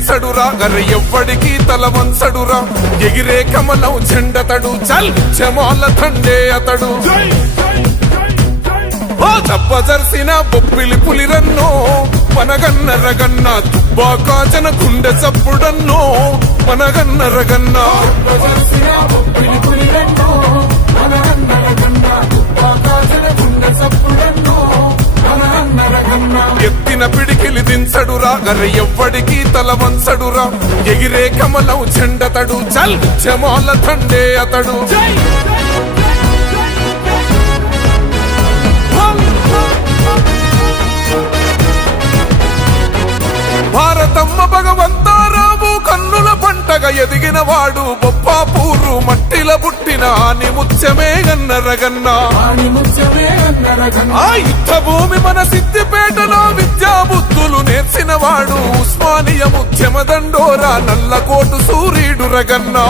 దించడురా గర్రె ఎవ్వడికి తల వంచడురా ఎగిరే కమలం జెండతడు చల్ జమాల తండే అతడు చప్పజర్సిన బొప్పిలి పులిరన్నో మనగన్న రగన్న తుబ్బాకాజన గుండె చప్పుడన్నో మనగన్న రగన్న ఎత్తిన పిడికిలి దించడురా గర్రె ఎవ్వడికి తల వంచడురా ఎగిరే కమలం జెండతడు చల్ జమాల తండే అతడు భారతమ్మ భగవంతారావు కన్నుల పంటగా ఎదిగిన వాడు బొప్పాపూరు మట్టిల పుట్టిన ఆని ముత్యమే గన్నరగన్నా ఆ యుద్ధ భూమి మన సిద్దిపేటలో విద్యా బుద్ధులు నేర్చిన వాడు ఉస్మానియ ముత్యమ దండోరా నల్లకోటు సూర్యుడు రగన్నా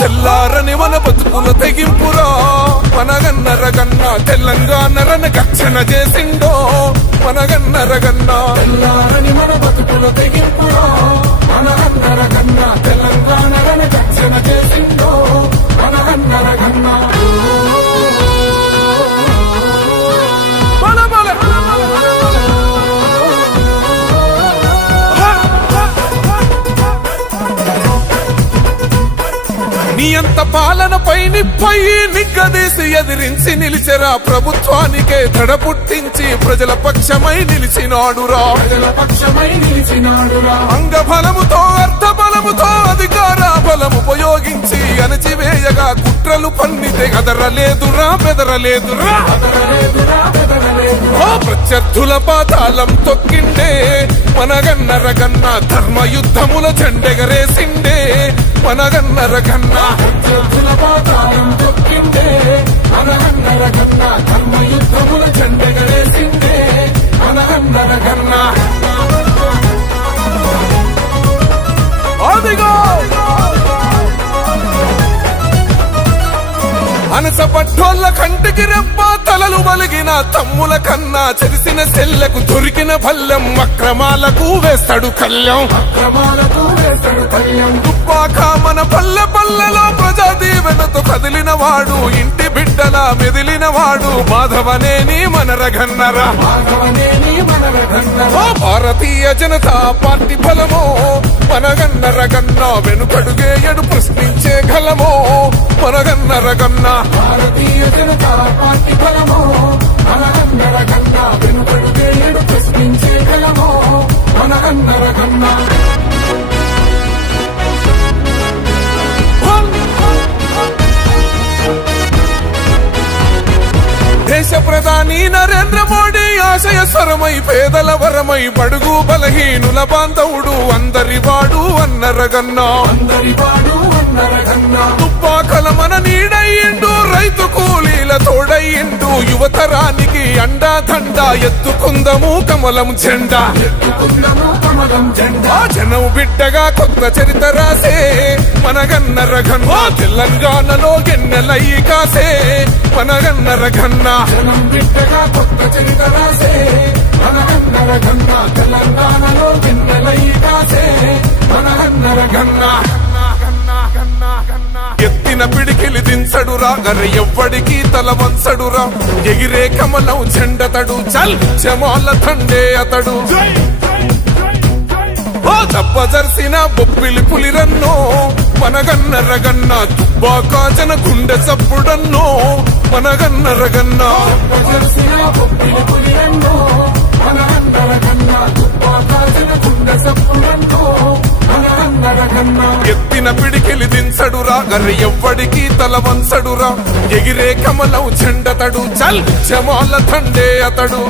తెల్లారని మన బతుకుల తెగింపురా మనగన్న రగన్న తెలంగాణ రన గర్జన చేసిండో మనగన్న రగన్న తెల్లారని మన బతుకుల తెగింపురా మనగన్న రగన్న తెలంగాణ రన గర్జన చేసిండో మనగన్న రగన్న నీ అంత పాలనపై నిప్పై నిగ్గదీసి ఎదిరించి నిలిచెరా ప్రభుత్వానికే దడ పుట్టించి ప్రజల పక్షమై నిలిచినాడురా అంగబలముతో అర్థ బలముతో అధికార బలం ఉపయోగించి అణచివేయగా కుట్రలు పన్నితే అదరలేదురా బెదరలేదురా ప్రత్యర్థుల పాతాళం తొక్కిండే మనగన్న రగన్న ధర్మ యుద్ధముల జెండెగరేసిండే మనగన్న రగన్న ప్రత్యర్థుల పాతాళం తొక్కిండే మనగన్న రగన్న ధర్మ యుద్ధముల జెండెగరేసిండే మనగన్న రగన్న అదిగో అనసపట్టోళ్ళ కంటికి రెప్ప తలలు వలిగిన తమ్ముల కన్నా చెరిసిన సెల్లకు దొరికిన భల్లెం అక్రమాలకు వేస్తాడు కళ్యాణ్ తుప్పాక మన పల్లె పల్లెలో ప్రజా దీవెనతో కదిలిన వాడు ఇంటి బిడ్డల మెదిలిన వాడు మాధవనేని మన రగన్నరా భారతీయ జనతా పార్టీ బలమో మనగన్న రగన్న వెనుకడుగేయడు ప్రశ్నించే గలమో మనగన్న రగన్న భారతీయ జనతా పార్టీ బలమో మనగన్న రగన్న వెనుకడుగేయడు ప్రశ్నించే గలమో మనగన్న రగన్న దేశ ప్రధాని నరేంద్ర మోడీ ఆశయ స్వరమై పేదల వరమై బడుగు బలహీనుల బాంధవుడు అందరి వాడు అన్నరగన్నా తుప్పాకల మన నీడయ్యిండు రైతు కూలీల తోడయ్యిండు యువతరానికి అండా దండా ఎత్తుకుందము కమలం జెండా జనం బిడ్డగా కొత్త చరిత్ర రాసే మనగన్న రగన్న తెలంగాణలో ఎన్నెలయ్యి కాసే మనగన్న రగన్న జనం బిడ్డగా కొత్త చరిత్ర రాసే మనగన్న రగన్న తెలంగాణలో ఎన్నెలయ్యి కాసే మనగన్న రగన్న ఎత్తిన పిడికిలి దించడురా గర్రె ఎవ్వడికి తల వంచడురా ఎగిరే కమలం జెండతడు చల్ జమాల తండే అతడు చప్పజర్సిన బొప్పిలి పులిరన్నో మనగన్న రగన్న తుబ్బాకాజన గుండె చప్పుడన్నో మనగన్న రగన్న ఎత్తిన పిడికిలి దించడురా గర్రె ఎవ్వడికి తల వంచడురా ఎగిరే కమలం జెండతడు చల్ జమాల తండే అతడు